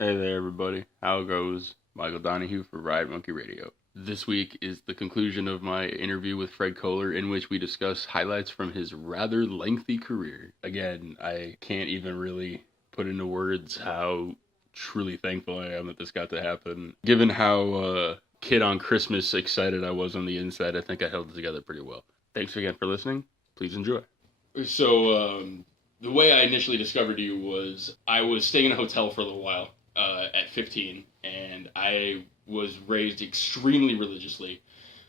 Hey there, everybody. How goes? Michael Donahue for Ride Monkey Radio. This week is the conclusion of my interview with Fred Koehler, in which we discuss highlights from his rather lengthy career. Again, I can't even really put into words how truly thankful I am that this got to happen. Given how kid on Christmas excited I was on the inside, I think I held it together pretty well. Thanks again for listening. Please enjoy. So, the way I initially discovered you was I was staying in a hotel for a little while. At 15, and I was raised extremely religiously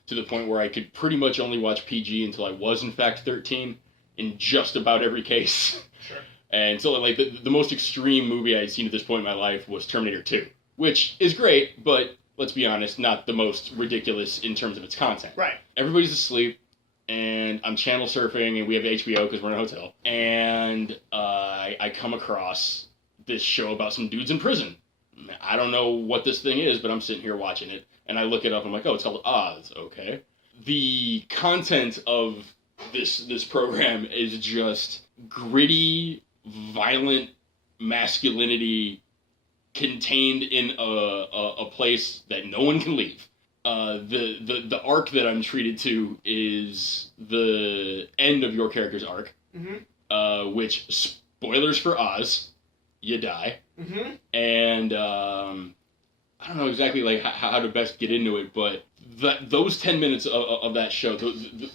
to the point where I could pretty much only watch PG until I was in fact 13 in just about every case. Sure. And so like the most extreme movie I had seen at this point in my life was Terminator 2, which is great, but let's be honest, not the most ridiculous in terms of its content. Right. Everybody's asleep, and I'm channel surfing, and we have HBO because we're in a hotel, and I come across this show about some dudes in prison. I don't know what this thing is, but I'm sitting here watching it, and I look it up, and I'm like, oh, it's called Oz, okay. The content of this program is just gritty, violent masculinity contained in a place that no one can leave. The arc that I'm treated to is the end of your character's arc, which, spoilers for Oz, you die. Mm-hmm. And I don't know exactly like how to best get into it, but those 10 minutes of that show,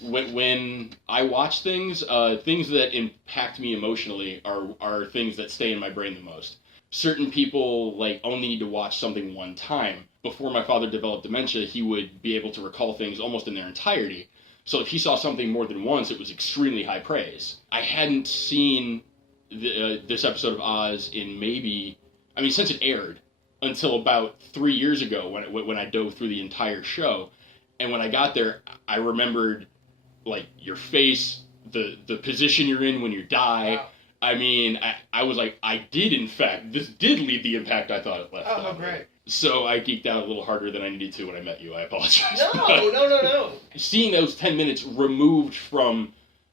when I watch things that impact me emotionally are things that stay in my brain the most. Certain people like only need to watch something one time. Before my father developed dementia, he would be able to recall things almost in their entirety. So if he saw something more than once, it was extremely high praise. I hadn't seen this episode of Oz since it aired, until about 3 years ago when I dove through the entire show. And when I got there, I remembered like your face, the position you're in when you die. Wow. I mean, I was like, this did leave the impact I thought it left. Oh, great. So I geeked out a little harder than I needed to when I met you. I apologize. No. Seeing those 10 minutes removed from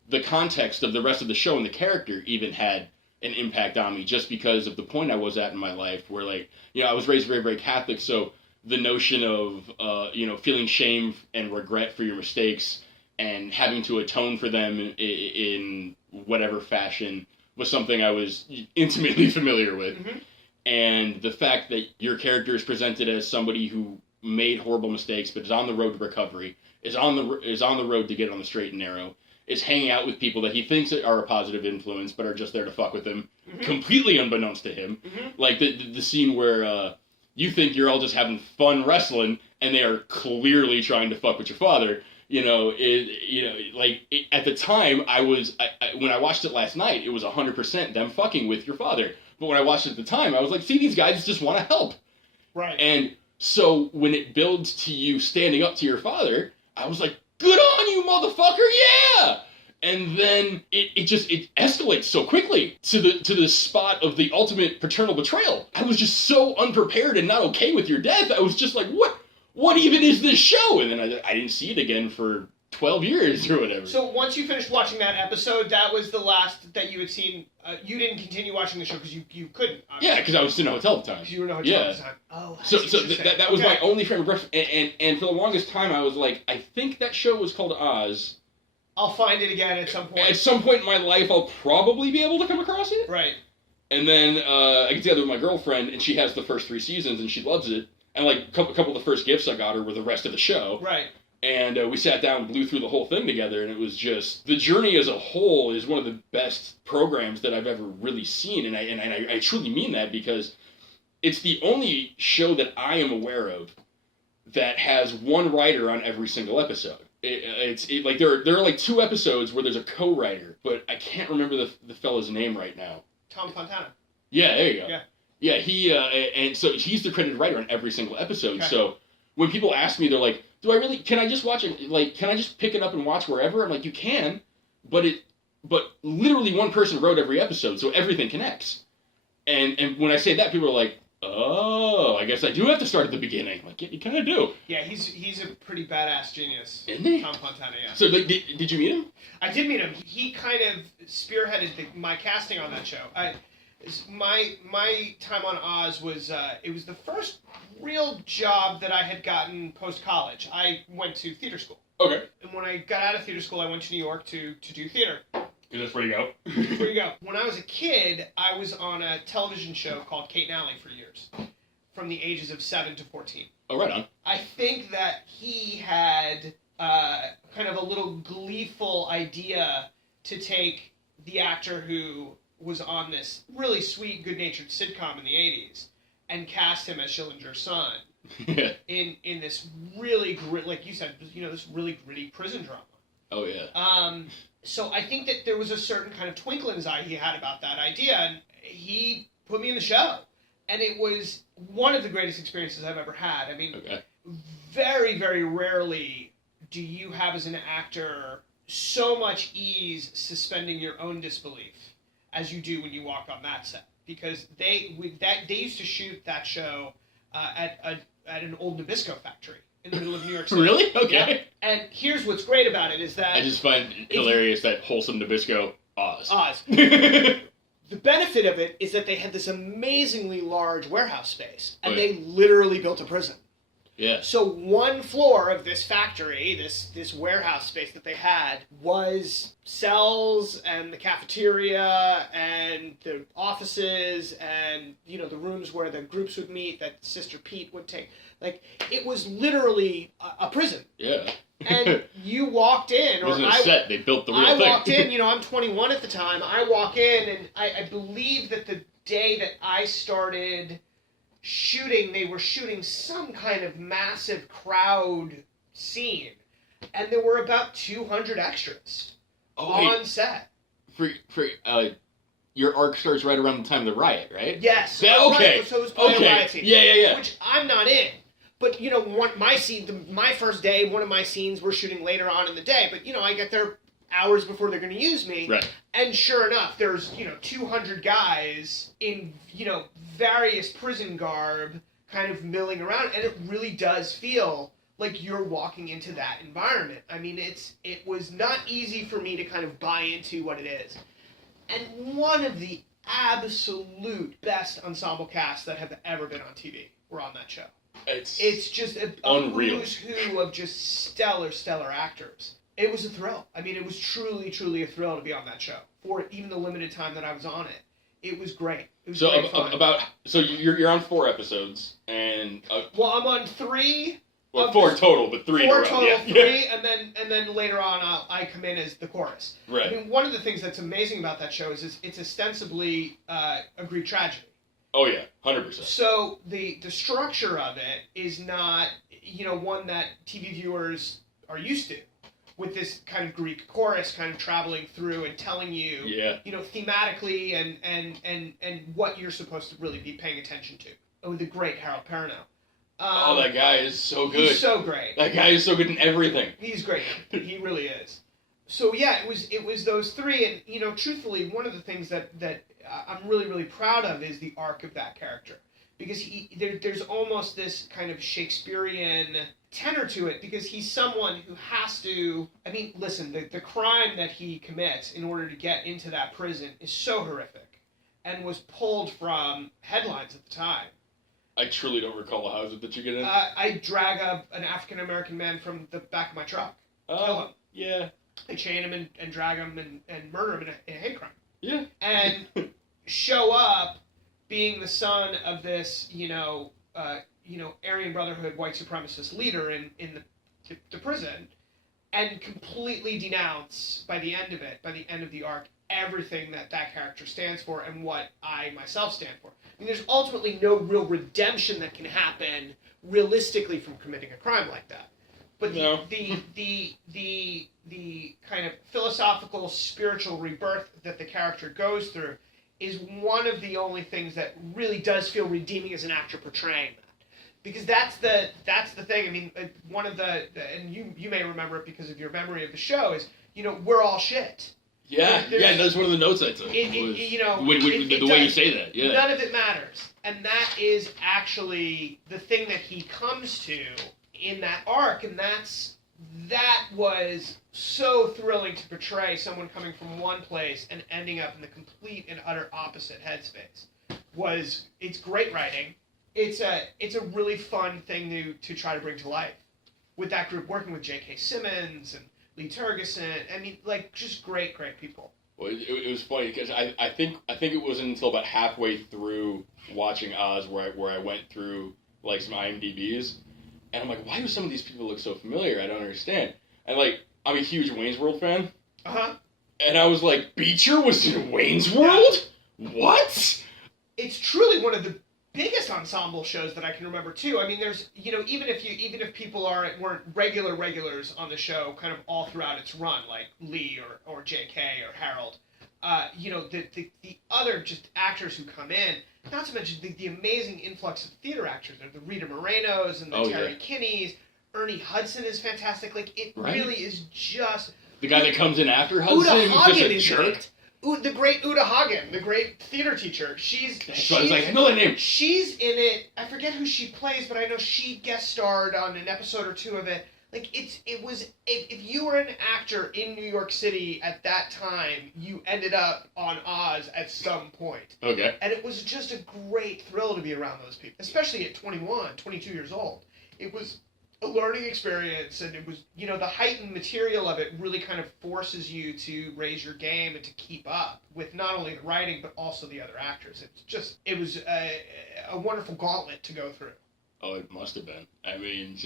the context of the rest of the show and the character even had an impact on me, just because of the point I was at in my life where, like, I was raised very, very Catholic, so the notion of, feeling shame and regret for your mistakes and having to atone for them in whatever fashion was something I was intimately familiar with. Mm-hmm. And the fact that your character is presented as somebody who made horrible mistakes but is on the road to recovery, is on the road to get on the straight and narrow, is hanging out with people that he thinks are a positive influence but are just there to fuck with him, completely unbeknownst to him. Mm-hmm. Like the scene where you think you're all just having fun wrestling and they are clearly trying to fuck with your father. At the time, when I watched it last night, it was 100% them fucking with your father. But when I watched it at the time, I was like, see, these guys just want to help. Right. And so when it builds to you standing up to your father, I was like, good on you, motherfucker, yeah! And then it escalates so quickly to the spot of the ultimate paternal betrayal. I was just so unprepared and not okay with your death. I was just like, what even is this show? And then I didn't see it again for 12 years or whatever. So once you finished watching that episode, that was the last that you had seen. You didn't continue watching the show because you couldn't. Obviously. Yeah, because I was in a hotel at the time. You were in a hotel at the time. Oh, so that was my only frame of reference. And for the longest time, I was like, I think that show was called Oz. I'll find it again at some point. At some point in my life, I'll probably be able to come across it. Right. And then I get together with my girlfriend, and she has the first 3 seasons, and she loves it. And like a couple of the first gifts I got her were the rest of the show. Right. And we sat down and blew through the whole thing together, and it was just, the journey as a whole is one of the best programs that I've ever really seen, and I truly mean that, because it's the only show that I am aware of that has one writer on every single episode. There are like 2 episodes where there's a co-writer, but I can't remember the fella's name right now. Tom Fontana. Yeah, there you go. Yeah. Yeah, and so he's the credited writer on every single episode. Okay. So when people ask me, they're like, can I just watch it? Like, can I just pick it up and watch wherever? I'm like, you can, but literally one person wrote every episode, so everything connects. And when I say that, people are like, oh, I guess I do have to start at the beginning. Like, yeah, you kind of do. Yeah, he's a pretty badass genius. Isn't he? Tom Fontana, yeah. So, like, did you meet him? I did meet him. He kind of spearheaded my casting on that show. My time on Oz was it was the first real job that I had gotten post college. I went to theater school. Okay. And when I got out of theater school, I went to New York to do theater. That's where you go. Where you go. When I was a kid, I was on a television show called Kate and Allie for years, from the ages of 7 to 14. Oh, right on. I think that he had kind of a little gleeful idea to take the actor who was on this really sweet, good-natured sitcom in the 80s and cast him as Schillinger's son in this really like you said, this really gritty prison drama. Oh yeah. So I think that there was a certain kind of twinkle in his eye he had about that idea, and he put me in the show, and it was one of the greatest experiences I've ever had. I mean, very, very rarely do you have as an actor so much ease suspending your own disbelief as you do when you walk on that set, because they used to shoot that show at an old Nabisco factory in the middle of New York City. Really? Okay. Yeah. And here's what's great about it is that I just find it hilarious that wholesome Nabisco Oz. The benefit of it is that they had this amazingly large warehouse space, and they literally built a prison. Yeah. So one floor of this factory, this warehouse space that they had, was cells and the cafeteria and the offices and, the rooms where the groups would meet that Sister Pete would take. Like, it was literally a prison. Yeah. And you walked in, it wasn't a set. They built the real thing. I walked in, I'm 21 at the time. I walk in, and I believe that the day that I started shooting, they were shooting some kind of massive crowd scene, and there were about 200 extras on set. Your arc starts right around the time of the riot, right? Yes. Yeah, okay. Right, so it was probably a riot scene. Yeah. Which I'm not in. But, my first day, one of my scenes we're shooting later on in the day, but, I get there hours before they're going to use me. Right. And sure enough, there's, 200 guys in, various prison garb kind of milling around, and it really does feel like you're walking into that environment. I mean, it was not easy for me to kind of buy into what it is. And one of the absolute best ensemble casts that have ever been on TV were on that show. It's just a who's who of just stellar actors. It was a thrill. I mean, it was truly a thrill to be on that show for even the limited time that I was on it. It was great. It was great fun. So you're on 4 episodes, and well, I'm on 3. Well, 4 total, but 3 4 in a row. total, yeah. 3, and then later on I come in as the chorus. Right. I mean, one of the things that's amazing about that show is it's ostensibly a Greek tragedy. Oh yeah, 100%. So the structure of it is not one that TV viewers are used to, with this kind of Greek chorus kind of traveling through and telling you, thematically and what you're supposed to really be paying attention to. Oh, the great Harold Perrineau. That guy is so good. He's so great. That guy is so good in everything. He's great. He really is. So yeah, it was those 3, and truthfully, one of the things that I'm really proud of is the arc of that character, because there's almost this kind of Shakespearean tenor to it, because he's someone who has to. I mean, listen, the crime that he commits in order to get into that prison is so horrific, and was pulled from headlines at the time. I truly don't recall how is it that you get in. I drag an African American man from the back of my truck, kill him. Yeah. I chain him and drag him and murder him in a hate crime. Yeah. And show up being the son of this, Aryan Brotherhood white supremacist leader in the prison, and completely denounce by the end of the arc, everything that character stands for and what I myself stand for. I mean, there's ultimately no real redemption that can happen realistically from committing a crime like that. But the kind of philosophical, spiritual rebirth that the character goes through is one of the only things that really does feel redeeming as an actor portraying that. Because that's the thing. I mean, one of the and you may remember it because of your memory of the show is, we're all shit. Yeah, that's one of the notes I took. The way you say that, yeah. None of it matters. And that is actually the thing that he comes to in that arc, and that's that was so thrilling to portray someone coming from one place and ending up in the complete and utter opposite headspace. It's great writing. It's a really fun thing to try to bring to life. With that group working with J.K. Simmons and Lee Tergesen, I mean, like, just great people. Well, it was funny because I think it wasn't until about halfway through watching Oz where I went through like some IMDb's, and I'm like, why do some of these people look so familiar? I don't understand. And like, I'm a huge Wayne's World fan. And I was like, Beecher was in Wayne's World? Yeah. What? It's truly one of the biggest ensemble shows that I can remember too. I mean, there's, you know, even if people weren't regulars on the show kind of all throughout its run, like Lee or J.K. or Harold, you know, the other just actors who come in, not to mention the amazing influx of theater actors. There, the Rita Morenos and the Terry Kinneys. Ernie Hudson is fantastic. Like, it really is just... The guy that comes in after Hudson is just a jerk. The great Uta Hagen, the great theater teacher. So I was like, I know that name. She's in it. I forget who she plays, but I know she guest starred on an episode or two of it. Like, if you were an actor in New York City at that time, you ended up on Oz at some point. Okay. And it was just a great thrill to be around those people, especially at 21, 22 years old. It was a learning experience, and it was, you know, the heightened material of it really kind of forces you to raise your game and to keep up with not only the writing, but also the other actors. It was a wonderful gauntlet to go through. Oh, it must have been. I mean,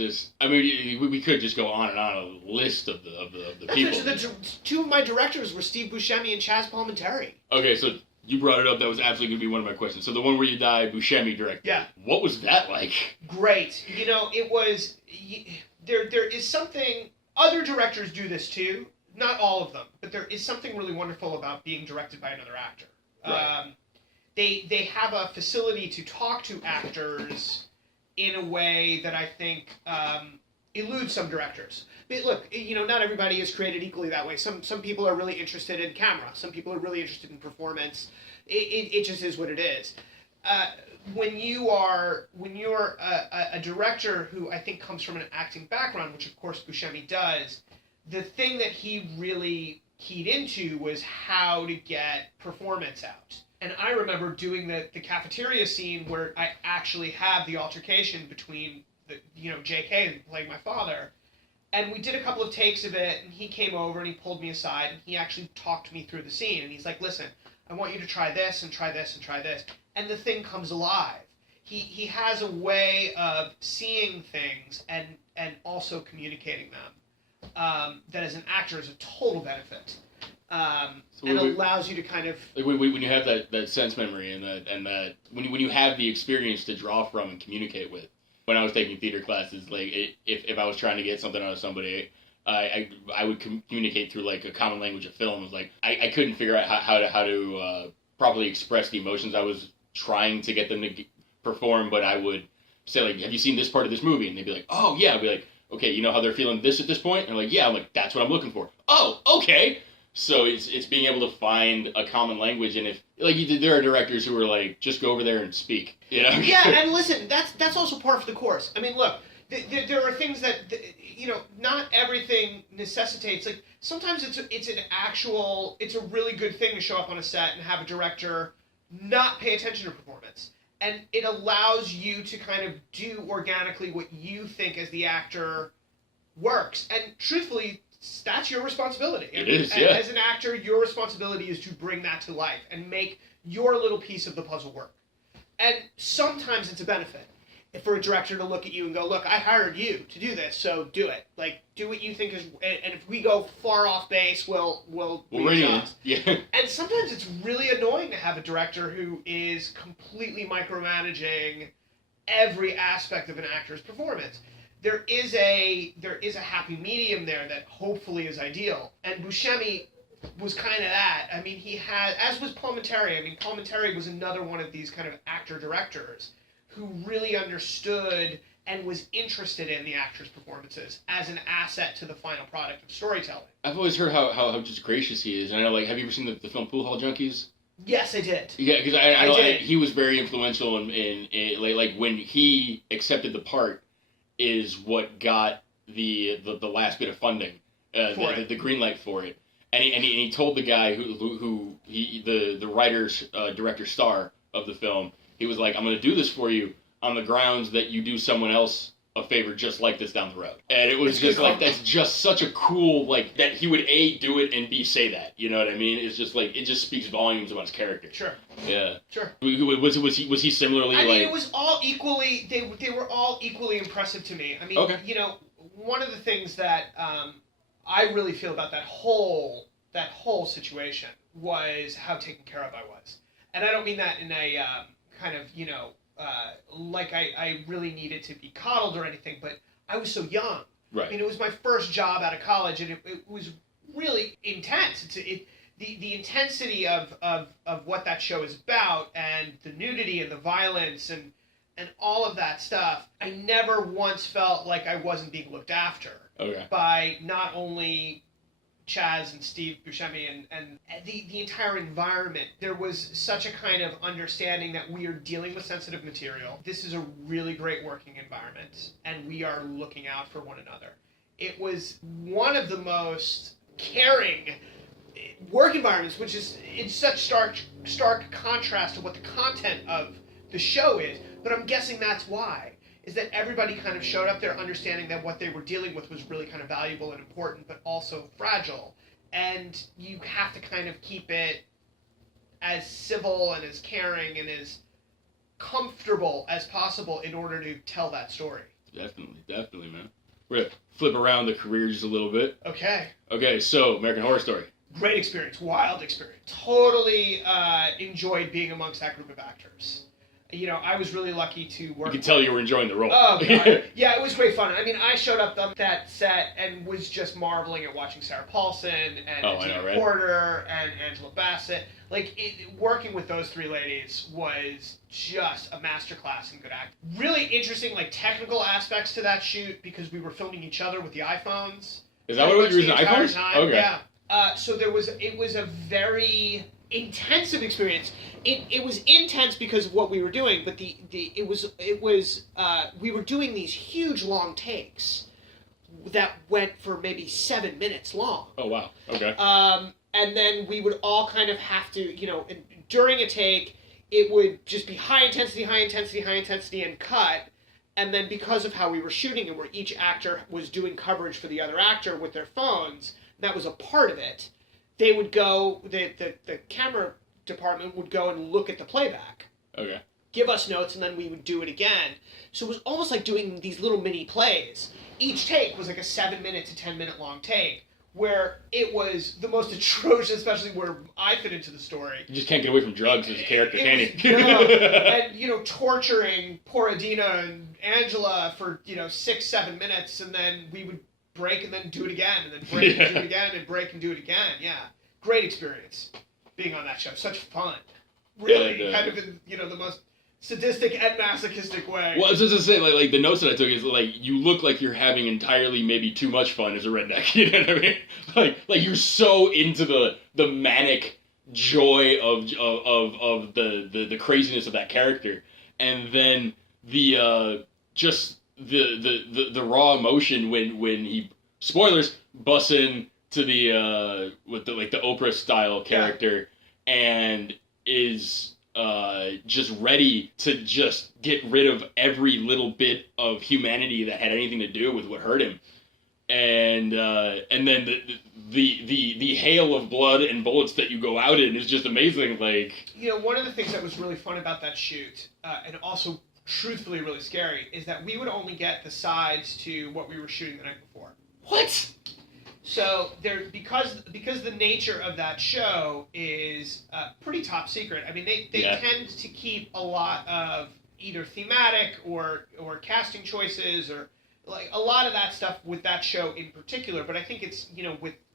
we could just go on and on a list of the people. The two of my directors were Steve Buscemi and Chaz Palminteri. Okay, so you brought it up. That was absolutely going to be one of my questions. So the one where you die, Buscemi directed. Yeah. What was that like? Great. You know, it was... There is something... Other directors do this too. Not all of them. But there is something really wonderful about being directed by another actor. Right. They have a facility to talk to actors in a way that I think eludes some directors. But look, you know, not everybody is created equally that way. Some people are really interested in camera. Some people are really interested in performance. It just is what it is. When you're a director who I think comes from an acting background, which of course Buscemi does, the thing that he really keyed into was how to get performance out. And I remember doing the cafeteria scene where I actually have the altercation between J.K. playing my father. And we did a couple of takes of it, and he came over and he pulled me aside and he actually talked me through the scene. And he's like, listen, I want you to try this and try this and try this. And the thing comes alive. He has a way of seeing things and also communicating them that as an actor is a total benefit. Allows you to kind of... Like when you have that sense memory and that when you have the experience to draw from and communicate with. When I was taking theater classes, like if I was trying to get something out of somebody, I would communicate through like a common language of film. It was like I couldn't figure out how to properly express the emotions I was trying to get them to perform, but I would say like, have you seen this part of this movie? And they'd be like, oh yeah. I'd be like, okay, you know how they're feeling this at this point? And they're like, yeah. I'm like, that's what I'm looking for. Oh, okay. So it's being able to find a common language, and if like there are directors who are like, just go over there and speak, you know? Yeah, and listen, that's also part of the course. I mean, look, there are things that not everything necessitates. Like sometimes it's a really good thing to show up on a set and have a director not pay attention to performance, and it allows you to kind of do organically what you think as the actor works, and truthfully, that's your responsibility. It is, yeah. As an actor, your responsibility is to bring that to life and make your little piece of the puzzle work. And sometimes it's a benefit for a director to look at you and go, look, I hired you to do this, so do it. Like, do what you think is... And if we go far off base, we'll adjust. Yeah. And sometimes it's really annoying to have a director who is completely micromanaging every aspect of an actor's performance. There is a happy medium there that hopefully is ideal. And Buscemi was kind of that. I mean, he had, as was Palminteri. I mean, Palminteri was another one of these kind of actor-directors who really understood and was interested in the actors' performances as an asset to the final product of storytelling. I've always heard how just gracious he is. And I know, like, have you ever seen the film Poolhall Junkies? Yes, I did. Yeah, because I know he was very influential in like when he accepted the part is what got the last bit of funding, the green light for it, and he told the guy the writer's director star of the film, he was like, I'm going to do this for you on the grounds that you do someone else a favor just like this down the road. And it was just like, that's just such a cool, like, that he would A, do it, and B, say that. You know what I mean? It's just like, it just speaks volumes about his character. Sure. Yeah. Sure. Was he similarly, I mean, it was all equally, they were all equally impressive to me. I mean, you know, one of the things that I really feel about that whole situation was how taken care of I was. And I don't mean that in a kind of, you know, like I really needed to be coddled or anything, but I was so young. Right. I mean, it was my first job out of college, and it was really intense. The intensity of what that show is about, and the nudity and the violence and all of that stuff, I never once felt like I wasn't being looked after by not only Chaz and Steve Buscemi and the entire environment. There was such a kind of understanding that we are dealing with sensitive material. This is a really great working environment, and we are looking out for one another. It was one of the most caring work environments, which is in such stark contrast to what the content of the show is. But I'm guessing that's why, is that everybody kind of showed up there understanding that what they were dealing with was really kind of valuable and important, but also fragile. And you have to kind of keep it as civil and as caring and as comfortable as possible in order to tell that story. Definitely, man. We're going to flip around the career just a little bit. Okay, so American Horror Story. Great experience, wild experience. Totally enjoyed being amongst that group of actors. You know, I was really lucky to work. You could tell you were enjoying the role. Oh, God. Yeah, it was great fun. I mean, I showed up on that set and was just marveling at watching Sarah Paulson and Tina Porter and Angela Bassett. Like, working with those three ladies was just a masterclass in good acting. Really interesting, like, technical aspects to that shoot because we were filming each other with the iPhones. Is that what you were using, iPhones? Time. Okay. Yeah. So it was a very intensive experience. It was intense because of what we were doing, but we were doing these huge long takes that went for maybe 7 minutes long. Oh wow. Okay. And then we would all kind of have to, you know, during a take, it would just be high intensity, and cut. And then because of how we were shooting and where each actor was doing coverage for the other actor with their phones, that was a part of it. They would go, the camera department would go and look at the playback. Okay. Give us notes, and then we would do it again. So it was almost like doing these little mini plays. Each take was like a 7 minute to 10 minute long take, where it was the most atrocious, especially where I fit into the story. You just can't get away from drugs as a character, can you? No. And, you know, torturing poor Adina and Angela for, 6-7 minutes, and then we would break and then do it again, and then break and do it again, and break and do it again. Yeah. Great experience being on that show. Such fun. Really, kind of in, the most sadistic and masochistic way. Well, I was just to say, like the notes that I took is, like, you look like you're having entirely maybe too much fun as a redneck, you know what I mean? Like you're so into the manic joy of the craziness of that character, and then the raw emotion when he, spoilers, busts in to the with the Oprah style character and is just ready to just get rid of every little bit of humanity that had anything to do with what hurt him, and then the hail of blood and bullets that you go out in is just amazing. Like, one of the things that was really fun about that shoot, and also truthfully really scary, is that we would only get the sides to what we were shooting the night before. What? So because the nature of that show is pretty top secret. I mean, they tend to keep a lot of either thematic or casting choices or like a lot of that stuff with that show in particular. But I think it's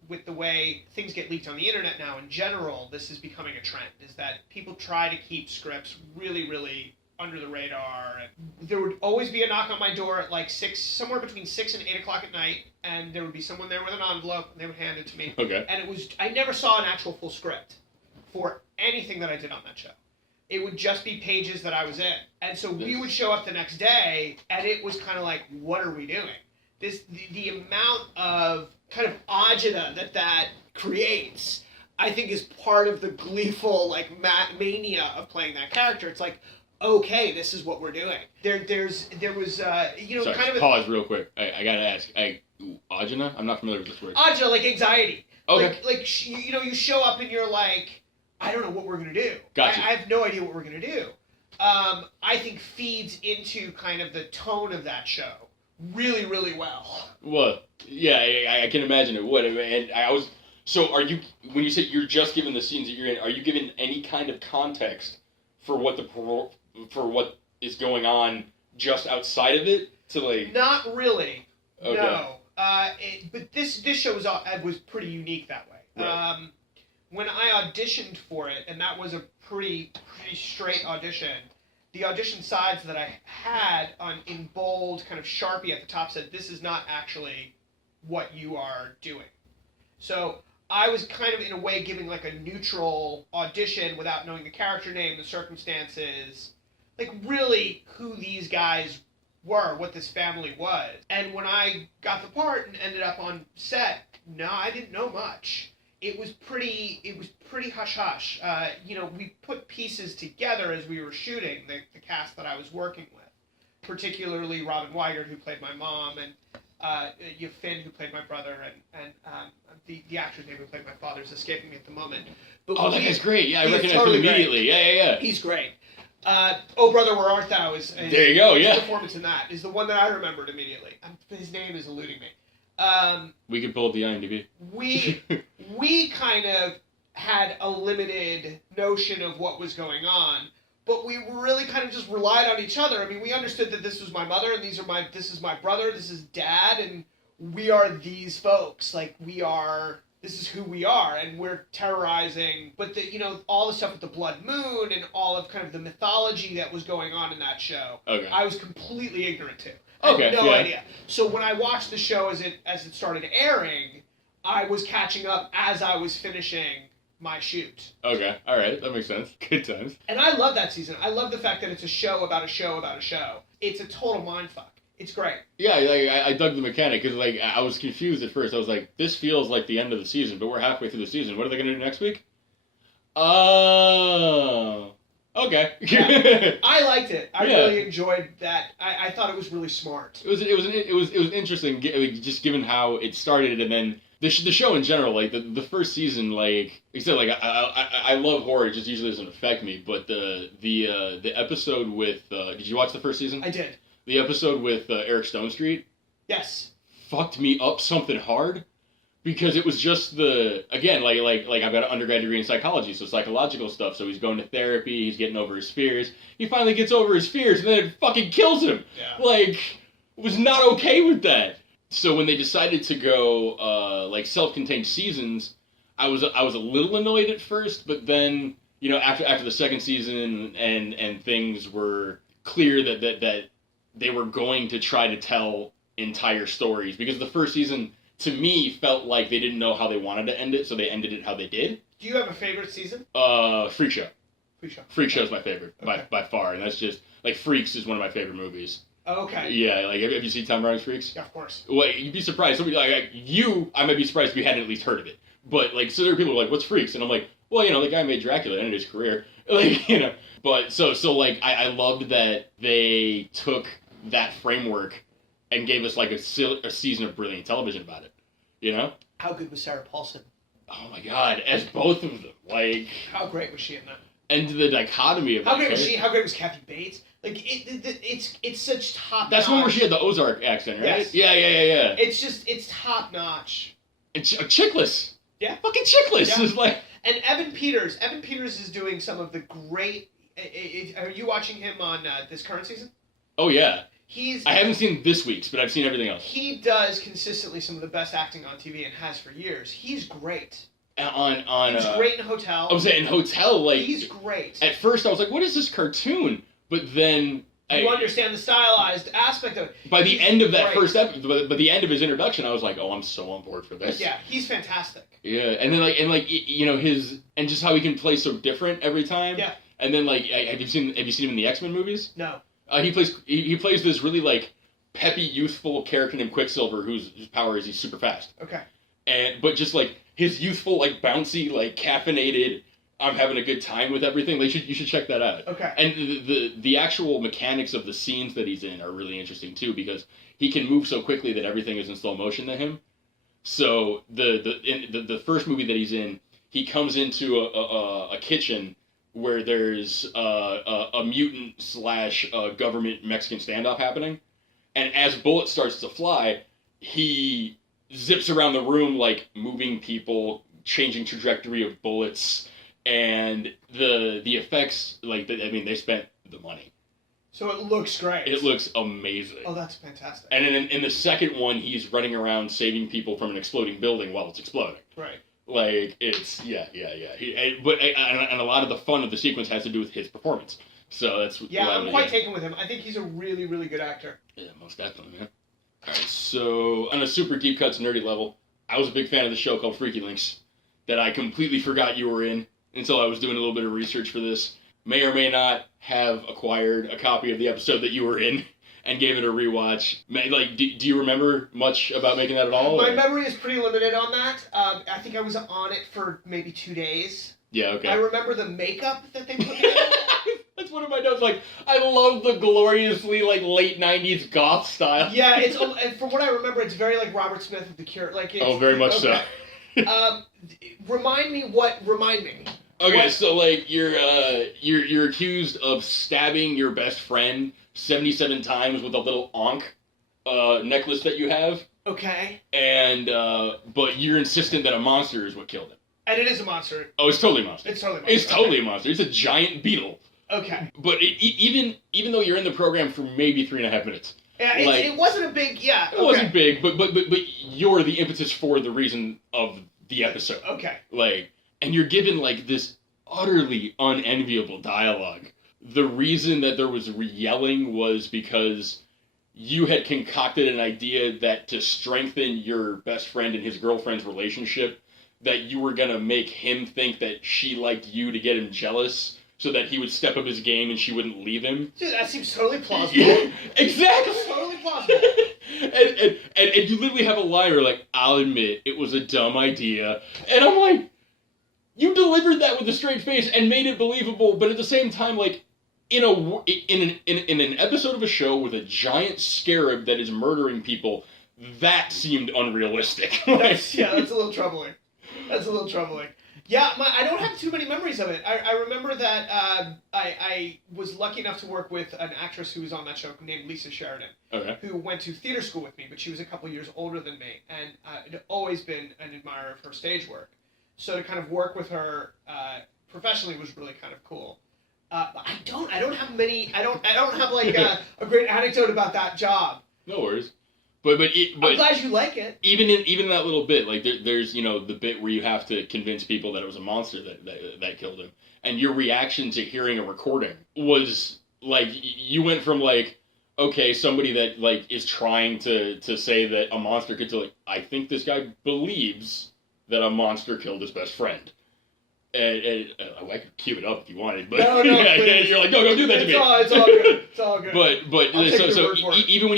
with the way things get leaked on the internet now in general, this is becoming a trend. Is that people try to keep scripts really, really under the radar. And there would always be a knock on my door at like 6, somewhere between 6 and 8 o'clock at night, and there would be someone there with an envelope, and they would hand it to me. Okay. And I never saw an actual full script for anything that I did on that show. It would just be pages that I was in. And so we would show up the next day, and it was kind of like, what are we doing? the amount of kind of agita that creates, I think, is part of the gleeful like mania of playing that character. It's like, okay, this is what we're doing. There was Sorry, kind of pause real quick. I gotta ask. Agina? I'm not familiar with this word. agita, like anxiety. Okay. You show up and you're like, I don't know what we're gonna do. Gotcha. I have no idea what we're gonna do. I think feeds into kind of the tone of that show really, really well. Well, yeah, I can imagine it would. And I was. So, are you, when you say you're just given the scenes that you're in, are you given any kind of context for what is going on just outside of it? To like. Not really. Okay. No. But this show was pretty unique that way. Right. When I auditioned for it, and that was a pretty straight audition, the audition sides that I had in bold, kind of Sharpie at the top said, this is not actually what you are doing. So I was kind of, in a way, giving like a neutral audition without knowing the character name, the circumstances, like really who these guys were, what this family was. And when I got the part and ended up on set, no, I didn't know much. It was pretty hush-hush. We put pieces together as we were shooting, the cast that I was working with. Particularly Robin Weigert, who played my mom, and Finn, who played my brother, and the actor's name who played my father is escaping me at the moment. But that guy's great. Yeah, I recognized totally him immediately. Great. Yeah. He's great. Oh Brother, Where Art Thou is there you go. his performance in that is the one that I remembered immediately. His name is eluding me. We could pull up the IMDb. We kind of had a limited notion of what was going on, but we really kind of just relied on each other. I mean, we understood that this was my mother, and this is my brother, this is Dad, and we are these folks. Like, this is who we are, and we're terrorizing. But all the stuff with the Blood Moon and all of kind of the mythology that was going on in that show, okay, I was completely ignorant to. I had no idea. So when I watched the show as it started airing, I was catching up as I was finishing my shoot. Okay, all right, that makes sense. Good times. And I love that season. I love the fact that it's a show about a show about a show. It's a total mindfuck. It's great. Yeah, I dug the mechanic because I was confused at first. I was like, this feels like the end of the season, but we're halfway through the season. What are they going to do next week? Oh, okay. Yeah. I liked it. I really enjoyed that. I thought it was really smart. It was interesting, just given how it started, and then the show in general. Like the first season, like said, like I love horror. It just usually doesn't affect me. But the episode with did you watch the first season? I did. The episode with Eric Stonestreet. Yes. Fucked me up something hard. Because it was just again, like I've got an undergrad degree in psychology, so psychological stuff. So he's going to therapy, he's getting over his fears. He finally gets over his fears, and then it fucking kills him. Yeah. Like, was not okay with that. So when they decided to go self-contained seasons, I was a little annoyed at first, but then after the second season and things were clear that they were going to try to tell entire stories, because the first season, to me, felt like they didn't know how they wanted to end it, so they ended it how they did. Do you have a favorite season? Freak Show. Freak Show is my favorite, okay. by far, and that's just, Freaks is one of my favorite movies. Okay. Yeah, have you seen Tom Brown's Freaks? Yeah, of course. Well, you'd be surprised. Somebody I might be surprised if you hadn't at least heard of it. But, so there are people who are like, what's Freaks? And I'm like, well, the guy made Dracula, ended his career. But, so I loved that they took that framework and gave us a season of brilliant television about it. How good was Sarah Paulson? Oh my God, as both of them. How great was she in that? And the dichotomy of how great was she? How great was Kathy Bates? It's such top. That's one where she had the Ozark accent, right? Yes. Yeah. It's top notch. It's Chickless. Yeah. Fucking Chickless is And Evan Peters is doing some of the great. Are you watching him on this current season? Oh yeah. I haven't seen this week's, but I've seen everything else. He does consistently some of the best acting on TV and has for years. He's great. He's great in Hotel. I was saying in Hotel, he's great. At first, I was like, "What is this cartoon?" But then you understand the stylized aspect of it. By the end of that first episode, by the end of his introduction, I was like, "Oh, I'm so on board for this." Yeah, he's fantastic. Yeah, and then his and just how he can play so different every time. Yeah. And then have you seen him in the X-Men movies? No. He plays this really peppy, youthful character named Quicksilver, whose power is he's super fast. Okay. But just like his youthful, like bouncy, like caffeinated, I'm having a good time with everything. Like you should check that out. Okay. And the actual mechanics of the scenes that he's in are really interesting too, because he can move so quickly that everything is in slow motion to him. So the first movie that he's in, he comes into a kitchen where there's a mutant / government Mexican standoff happening, and as Bullet starts to fly, he zips around the room like moving people, changing trajectory of bullets, and the effects they spent the money. So it looks great. It looks amazing. Oh, that's fantastic. And in the second one, he's running around saving people from an exploding building while it's exploding. Right. Like, it's, yeah. And a lot of the fun of the sequence has to do with his performance. So that's... Yeah, I'm quite taken with him. I think he's a really, really good actor. Yeah, most definitely, man. Alright, so on a super deep cuts nerdy level, I was a big fan of the show called Freaky Links that I completely forgot you were in until I was doing a little bit of research for this. May or may not have acquired a copy of the episode that you were in and gave it a rewatch. Like, do you remember much about making that at all? My memory is pretty limited on that. I think I was on it for maybe 2 days. Yeah, okay. I remember the makeup that they put together. That's one of my notes. Like, I love the gloriously, like, late 90s goth style. Yeah, it's from what I remember, it's very like Robert Smith of The Cure. Like, it's, very much so. Remind me. Okay, What? so like you're accused of stabbing your best friend 77 times with a little ankh necklace that you have, Okay. and but you're insistent that a monster is what killed him. And it is a monster. Oh, it's totally a monster. It's totally a monster. It's totally a monster. It's a giant beetle. Okay. But even though you're in the program for maybe 3.5 minutes. Yeah, like, it wasn't a big. Yeah. It wasn't big, but you're the impetus for the reason of the episode. Okay. Like, and you're given like this utterly unenviable dialogue. The reason that there was yelling was because you had concocted an idea that to strengthen your best friend and his girlfriend's relationship, that you were gonna make him think that she liked you to get him jealous, so that he would step up his game and she wouldn't leave him. Dude, that seems totally plausible. Yeah, exactly. Totally plausible. and you literally have a line where like, I'll admit it was a dumb idea, and I'm like, you delivered that with a straight face and made it believable, but at the same time, like, in an episode of a show with a giant scarab that is murdering people, that seemed unrealistic. That's a little troubling. Yeah, I don't have too many memories of it. I remember that I was lucky enough to work with an actress who was on that show named Lisa Sheridan, Okay. who went to theater school with me, but she was a couple years older than me, and I'd always been an admirer of her stage work. So to kind of work with her professionally was really kind of cool. But I don't have many. I don't have like a great anecdote about that job. No worries. But I'm glad you like it. Even in that little bit, like there's the bit where you have to convince people that it was a monster that killed him, and your reaction to hearing a recording was like you went from like, okay, somebody that like is trying to say that a monster could kill, like, I think this guy believes that a monster killed his best friend. And I could cue it up if you wanted, but no, you're like, no, don't do that to me. It's all good. It's all good. But I'll take your word for it. even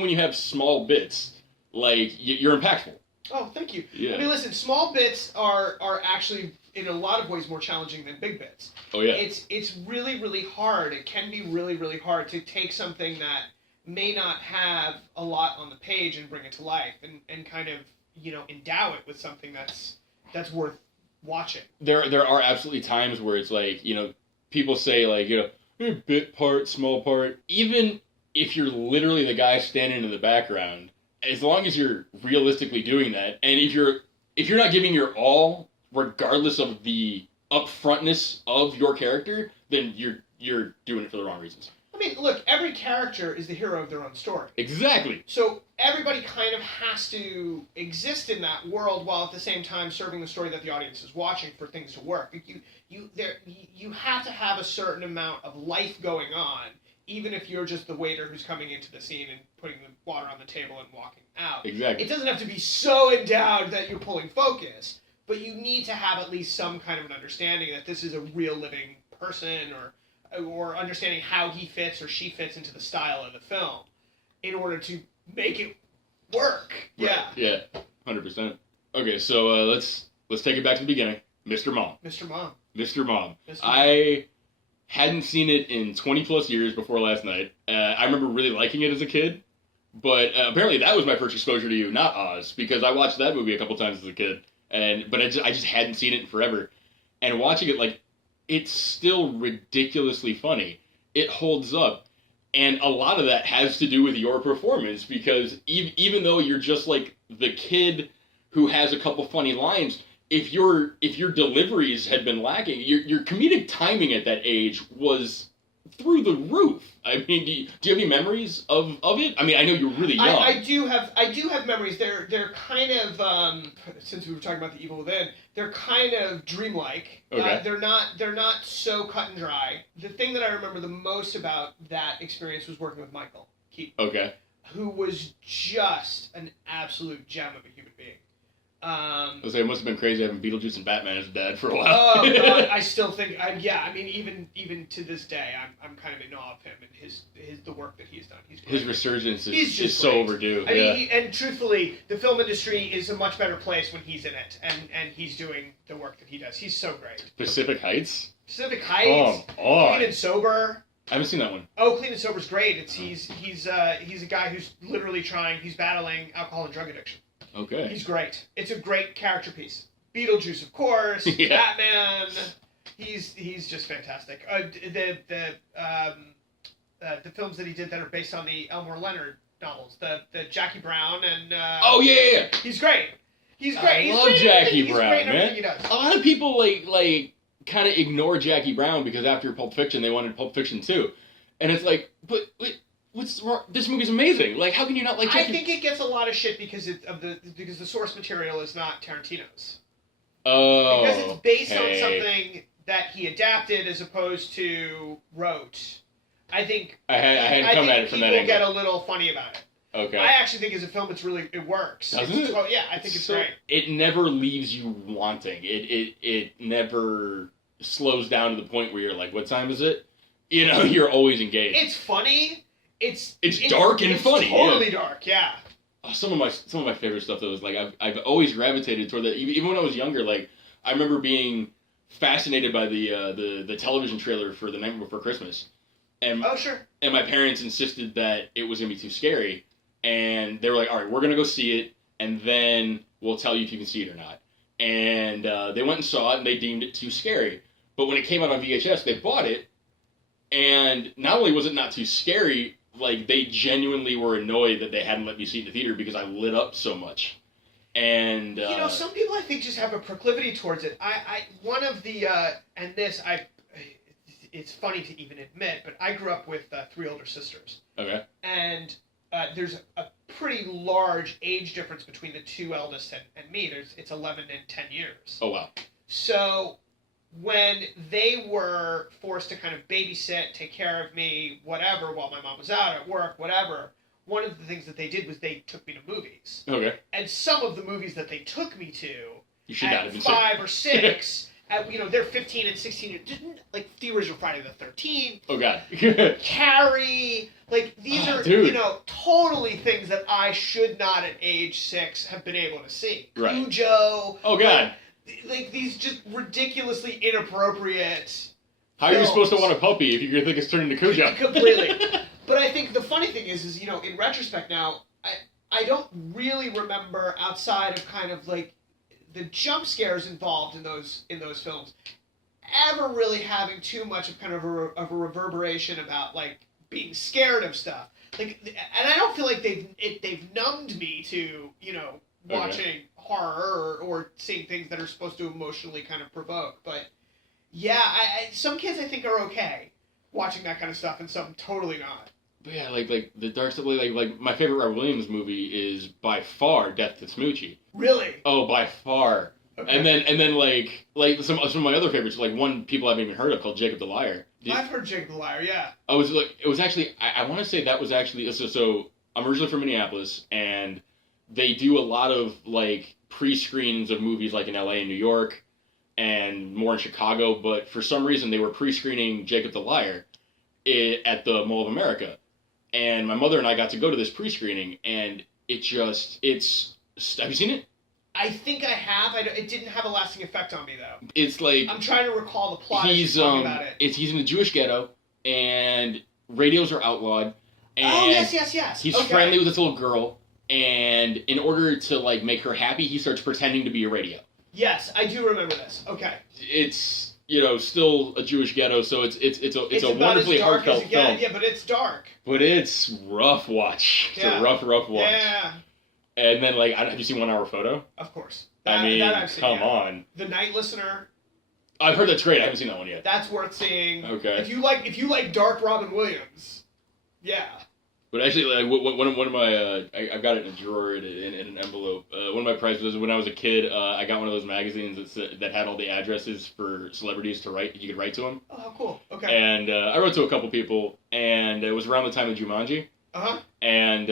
when you have small bits, like you're impactful. Oh, thank you. Yeah. I mean, listen, small bits are actually in a lot of ways more challenging than big bits. Oh yeah. It's really, really hard. It can be really, really hard to take something that may not have a lot on the page and bring it to life and kind of endow it with something that's worth watching. There are absolutely times where it's like, people say like, bit part, small part. Even if you're literally the guy standing in the background, as long as you're realistically doing that, and if you're not giving your all, regardless of the upfrontness of your character, then you're doing it for the wrong reasons. I mean, look, every character is the hero of their own story. Exactly. So everybody kind of has to exist in that world while at the same time serving the story that the audience is watching for things to work. You have to have a certain amount of life going on, even if you're just the waiter who's coming into the scene and putting the water on the table and walking out. Exactly. It doesn't have to be so endowed that you're pulling focus, but you need to have at least some kind of an understanding that this is a real living person or understanding how he fits or she fits into the style of the film. in order to make it work. Right. Yeah. 100%. Okay, so let's take it back to the beginning. Mr. Mom. Mr. Mom. Mr. Mom. Mr. Mom. I hadn't seen it in 20 plus years before last night. I remember really liking it as a kid, but apparently that was my first exposure to you, not Oz, because I watched that movie a couple times as a kid, but I just hadn't seen it in forever. And watching it, like, it's still ridiculously funny. It holds up. And a lot of that has to do with your performance, because even though you're just like the kid who has a couple funny lines, if your deliveries had been lacking, your comedic timing at that age was through the roof. I mean, do you have any memories of it? I mean, I know you're really young. I do have memories. They're kind of since we were talking about The Evil Within, they're kind of dreamlike. Okay. They're not so cut and dry. The thing that I remember the most about that experience was working with Michael Keaton. Okay. Who was just an absolute gem of a human being. I was like, it must have been crazy having Beetlejuice and Batman as dad for a while. Oh God, I still think, I mean, even to this day, I'm kind of in awe of him and the work that he's done. He's great. His resurgence is so overdue. I mean, and truthfully, the film industry is a much better place when he's in it, and he's doing the work that he does. He's so great. Pacific Heights. Pacific Heights. Clean and Sober. I haven't seen that one. Oh, Clean and Sober's great. He's a guy who's literally he's battling alcohol and drug addiction. Okay. He's great. It's a great character piece. Beetlejuice, of course. Yeah. Batman. He's just fantastic. The films that he did that are based on the Elmore Leonard novels, the Jackie Brown and. Oh yeah. He's great. He's great. I love Jackie He's Brown, great in man. everything he does. A lot of people like kind of ignore Jackie Brown because after Pulp Fiction they wanted Pulp Fiction 2, and it's like, but. What's wrong? This movie's amazing. Like, how can you not like Jackie? I think it gets a lot of shit because the source material is not Tarantino's. Oh. Because it's based on something that he adapted as opposed to wrote. I think I had come at it from that angle. People get a little funny about it. Okay. I actually think as a film, it works. Doesn't it? Oh yeah, I think it's great. It never leaves you wanting. It never slows down to the point where you're like, what time is it? You know, you're always engaged. It's funny. It's dark and funny. Totally dark, yeah. Some of my favorite stuff though is like I've always gravitated toward that. Even when I was younger, like I remember being fascinated by the television trailer for The Night Before Christmas. And oh sure. And my parents insisted that it was gonna be too scary, and they were like, all right, we're gonna go see it, and then we'll tell you if you can see it or not. And they went and saw it, and they deemed it too scary. But when it came out on VHS, they bought it, and not only was it not too scary, like, they genuinely were annoyed that they hadn't let me see it in the theater because I lit up so much. And some people I think just have a proclivity towards it. One of the it's funny to even admit, but I grew up with 3 older sisters. Okay. And there's a pretty large age difference between the 2 eldest and me. It's 11 and 10 years. Oh wow. So when they were forced to kind of babysit, take care of me, whatever, while my mom was out at work, whatever, one of the things that they did was they took me to movies. Okay. And some of the movies that they took me to, you should not have been 5 or 6, they're 15 and 16, like the original Friday the 13th. Oh God. Carrie, like these are, dude. totally things that I should not at age 6 have been able to see. Right. Cujo. Oh God. Like these just ridiculously inappropriate. How are you supposed to want a puppy if you're gonna think it's turning to Cujo? Completely. But I think the funny thing is in retrospect now, I don't really remember outside of kind of like the jump scares involved in those films ever really having too much of kind of a reverberation about like being scared of stuff. Like, and I don't feel like they've numbed me to watching horror or seeing things that are supposed to emotionally kind of provoke. But yeah, some kids I think are okay watching that kind of stuff, and some totally not. But yeah, like the dark stuff. Like my favorite Robert Williams movie is by far Death to Smoochy. Really? Oh, by far. Okay. And then like some of my other favorites, like one people haven't even heard of called Jakob the Liar. I've heard Jakob the Liar, yeah. I was like, it was actually I want to say that was actually so I'm originally from Minneapolis, and they do a lot of like pre-screens of movies like in LA and New York and more in Chicago, but for some reason they were pre-screening Jakob the Liar at the Mall of America. And my mother and I got to go to this pre-screening, and it's. Have you seen it? I think I have. It didn't have a lasting effect on me though. It's like I'm trying to recall the plot. He's about it. He's in a Jewish ghetto, and radios are outlawed. And yes. He's friendly with this little girl, and in order to like make her happy, he starts pretending to be a radio. Yes, I do remember this. Okay. It's still a Jewish ghetto, so it's a wonderfully heartfelt film. Yeah, but it's dark. But it's rough watch. It's a rough watch. Yeah. And then have you seen 1 Hour Photo? Of course. That I've seen, come on. The Night Listener. I've heard that's great. I haven't seen that one yet. That's worth seeing. Okay. If you like dark Robin Williams, yeah. But actually, like one of my I've got it in a drawer in an envelope. One of my prizes was when I was a kid. I got one of those magazines that had all the addresses for celebrities to write. You could write to them. Oh, cool. Okay. And I wrote to a couple people, and it was around the time of Jumanji. And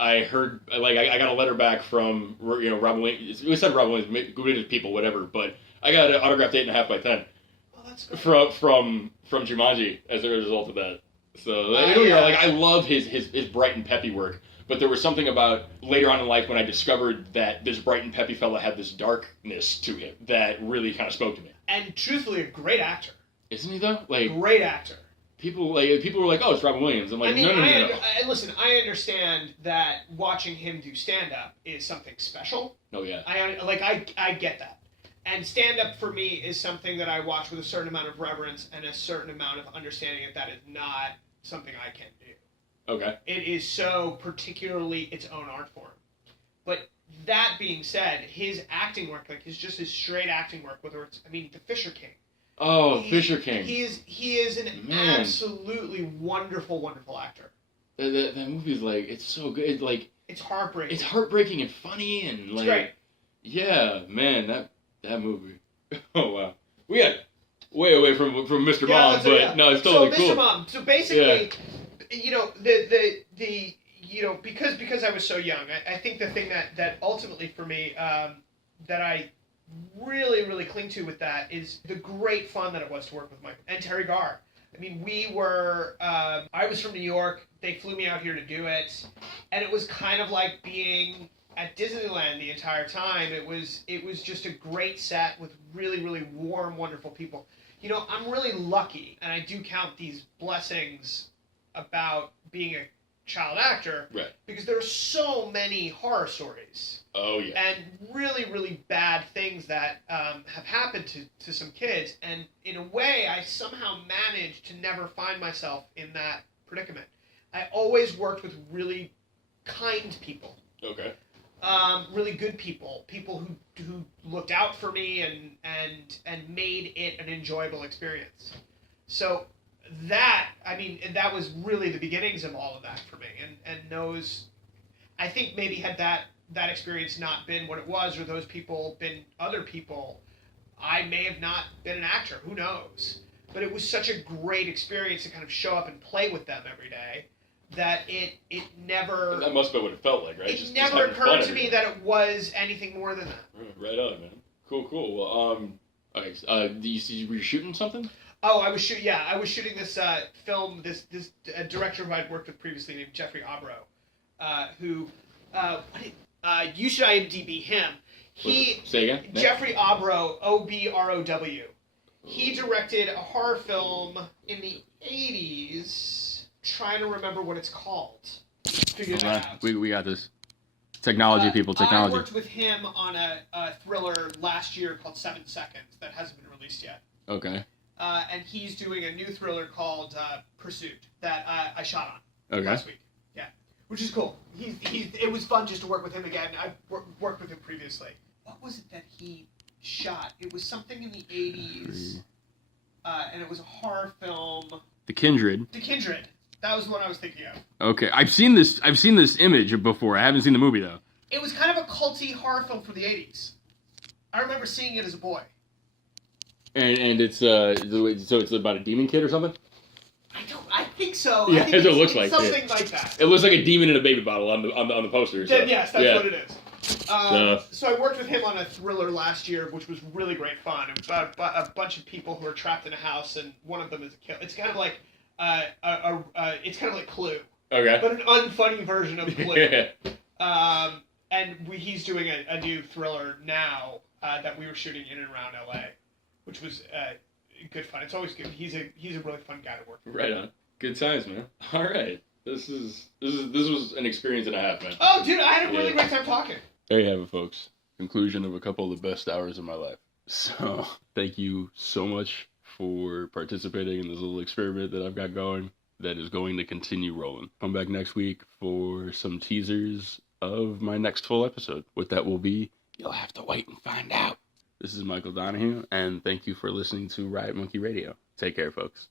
I heard I got a letter back from Robin Williams. It said Robin Williams, people, whatever. But I got an autographed 8.5 by 10. Oh, that's great. From Jumanji as a result of that. So I love his bright and peppy work. But there was something about later on in life when I discovered that this bright and peppy fella had this darkness to him that really kind of spoke to me. And truthfully, a great actor. Isn't he though? Great actor. People were like, oh, it's Robin Williams. I'm like, no. Listen, I understand that watching him do stand-up is something special. Oh, yeah. I get that. And stand-up for me is something that I watch with a certain amount of reverence and a certain amount of understanding that is not something I can do. Okay. It is so particularly its own art form. But that being said, his acting work, his straight acting work, whether it's, The Fisher King. Oh, Fisher King. He is an absolutely wonderful, wonderful actor. That movie's it's so good. It's heartbreaking. It's heartbreaking and funny and it's great. Yeah, man, that movie. Oh wow, we got way away from Mr. Mom, but no, it's totally cool. So Mr. Mom. So basically, because I was so young, I think the thing that ultimately for me that I really, really cling to with that is the great fun that it was to work with Mike and Terry Garr. We were, I was from New York, they flew me out here to do it, and it was kind of like being at Disneyland the entire time. It was just a great set with really, really warm, wonderful people. I'm really lucky, and I do count these blessings about being a child actor, right? Because there are so many horror stories. Oh yeah. And really, really bad things that have happened to some kids, and in a way, I somehow managed to never find myself in that predicament. I always worked with really kind people. Okay. Really good people who looked out for me and made it an enjoyable experience. So that was really the beginnings of all of that for me, and those, I think maybe had that experience not been what it was, or those people been other people, I may have not been an actor. Who knows? But it was such a great experience to kind of show up and play with them every day that it never. And that must have been what it felt like, right? It never occurred to me that it was anything more than that. Right on, man. Cool. Well, okay. Were you shooting something? Oh, I was shooting this film. This director who I'd worked with previously named Jeffery Obrow, who you should IMDb him. Say again. Jeffery Obrow, Obrow. He directed a horror film in the 80s. Trying to remember what it's called. Figure that out. We got this. Technology, people. Technology. I worked with him on a thriller last year called 7 Seconds that hasn't been released yet. Okay. And he's doing a new thriller called Pursuit that I shot on last week. Yeah, which is cool. It was fun just to work with him again. I've worked with him previously. What was it that he shot? It was something in the 80s, and it was a horror film. The Kindred. That was the one I was thinking of. Okay, I've seen this image before. I haven't seen the movie though. It was kind of a culty horror film for the 80s. I remember seeing it as a boy. And it's so it's about a demon kid or something? I think so. Yeah, I think it looks like something like that. It looks like a demon in a baby bottle on the poster. So. Yes, that's what it is. So I worked with him on a thriller last year, which was really great fun. It was about a bunch of people who are trapped in a house, and one of them is a killer. It's kind of like it's kind of like Clue. Okay. but an unfunny version of Clue. And he's doing a new thriller now that we were shooting in and around LA, which was good fun. It's always good. He's a really fun guy to work with. Right on. Good times, man. All right. This was an experience and a half, man. Oh, dude, I had a really great time talking. There you have it, folks. Conclusion of a couple of the best hours of my life. So, thank you so much for participating in this little experiment that I've got going that is going to continue rolling. Come back next week for some teasers of my next full episode. What that will be, you'll have to wait and find out. This is Michael Donahue, and thank you for listening to Riot Monkey Radio. Take care, folks.